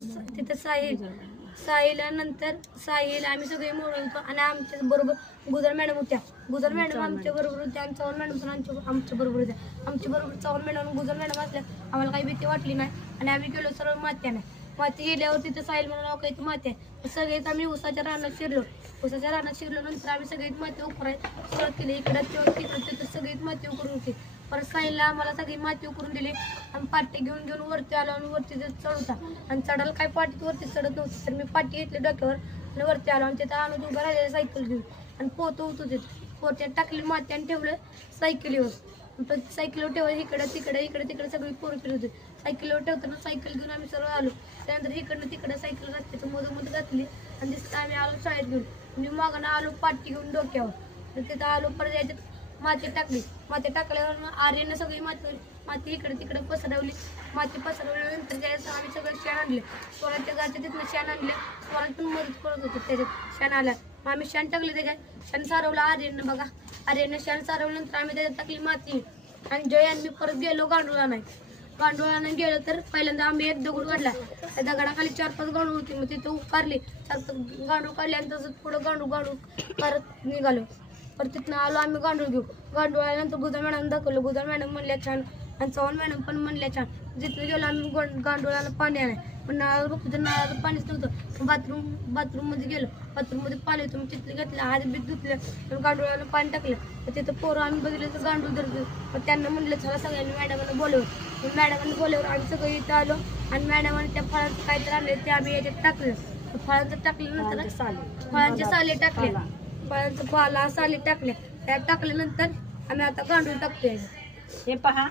तिथे साहिल नंतर साहिल आम्ही सगळे मिळून होतो आणि आमच्या बरोबर गुजर मॅडम होत्या. गुजर मॅडम आमच्या बरोबर होत्या आणि चव्हाण मॅडम पण आमच्या बरोबर होत्या. आमच्या बरोबर चव्हाण मॅडम आणि गुजर मॅडम असल्या आम्हाला काही भीती वाटली नाही आणि आम्ही गेलो सरळ मात्याने. माती गेल्यावर तिथे साहिल म्हणून नाव काही माती आहे. सगळेच आम्ही उसाच्या रानात शिरलो. उसाच्या रानात शिरल्यानंतर आम्ही सगळीच माती उकरायला सुरुवात केली. इकडं तिकडं सगळीच माती उकरून होती. परत साहिलला आम्हाला सगळी माती उकरून दिली आणि पाटी घेऊन वरती आलो आणि वरती चढवता आणि चढायला काय पाटीत वरती चढत नव्हती तर मी पाटी घेतली डोक्यावर आणि वरती आलो आणि तिथं आणून उभं राहिलेलं सायकल घेऊन आणि पोहतो होतो तिथे पोहत्यात टाकली माती आणि ठेवलं सायकलीवर. सायकलीवर ठेवलं इकडे सगळी पोरं फिरत होती. सायकलीवर ठेवताना सायकल घेऊन आम्ही सरळ आलो. त्यानंतर इकडनं तिकडं सायकल रस्त्याचं मध्ये घातली आणि तिथं आम्ही आलो शाळेत घेऊन. मी मागं आलो पाटी घेऊन डोक्यावर. तिथं आलो परत याच्यात माती टाकली. माती टाकल्यावर आर्यनं सगळी माती इकडे तिकडे पसरवली. माती पसरवल्यानंतर त्यावेळेस आम्ही सगळं शेण आणले. स्वराच्या गाच्या तिथनं शेण आणले. स्वराज पण मदत करत होते त्याच्यात शेण आल्या. मग आम्ही शेण टाकले त्याच्यात. शेण सारवलं आर्यनं बघा. आर्यनं शेण सारवल्यानंतर आम्ही त्याच्यात टाकली माती आणि जय आणि मी परत गेलो गांडूळा नाही. गांडूळानं गेलं तर पहिल्यांदा आम्ही एक दगड काढला. त्या दगडाखाली 4-5 गांडूळ होती. मग तिथं उकारली 4-5 गांडूळ काढल्यानंतर पुढं गांडूळ करत निघालो. परत तिथनं आलो आम्ही गांडूळ घेऊ. गांडूळ आल्यानंतर गुजर मॅडम दाखवलं. गुजर मॅडम म्हणल्या छान आणि चव्हाण मॅडम पण म्हणल्या छान. तिथं गेलो आम्ही गांडूळाला पाणी आणाय. पण नळाला बघतो तर नळाला पाणीच नव्हतं. बाथरूममध्ये गेलो. बाथरूममध्ये पाणी होतं. मग तिथलं घेतलं हात बीत धुतलं गांडूळाला पाणी टाकलं. तर तिथं पोरं आम्ही बघितलं तर गांडूळ धरतो. मग त्यांना म्हणलं चला सगळ्यांनी मॅडमांना बोलवलं. मग मॅडमांनी बोलवलं आम्ही सगळे इथं आलो आणि मॅडमांनी त्या फळांचं काय तर आणलं ते आम्ही याच्यात टाकलं. फळांचं टाकल्यानंतर फळांचे साले टाकले. फळांचं पाला साली टाकल्या. त्यात टाकल्यानंतर आम्ही आता गांडूळ टाकतोय. हे पहा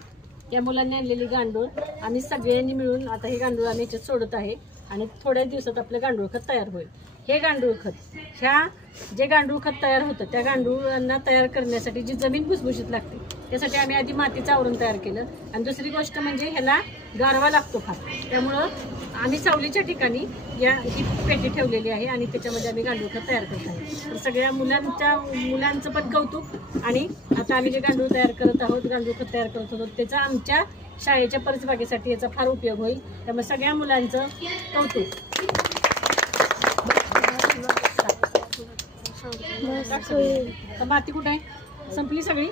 या मुलांनी आणलेली गांडूळ आम्ही सगळ्यांनी मिळून आता हे गांडूळ आम्ही याच्यात सोडत आहे आणि थोड्या दिवसात आपलं गांडूळ खत तयार होईल. हे गांडूळ खत जे गांडूळ खत तयार होतं त्या गांडूळांना तयार करण्यासाठी जी जमीन भुसभुशीत लागते त्यासाठी आम्ही आधी मातीचं आवरण तयार केलं आणि दुसरी गोष्ट म्हणजे ह्याला गारवा लागतो फार. त्यामुळं आम्ही सावलीच्या ठिकाणी ही पेटी ठेवलेली आहे आणि त्याच्यामध्ये आम्ही गांडूळ खत तयार करत आहे. तर सगळ्या मुलांचं पण कौतुक आणि आता आम्ही जे गांडूळ तयार करत आहोत गांडूळ खत तयार करत आहोत त्याचा आमच्या शाळेच्या परसबागेसाठी याचा फार उपयोग होईल. त्यामुळे सगळ्या मुलांचं कौतुक. माती कुठे आहे? संपली सगळी?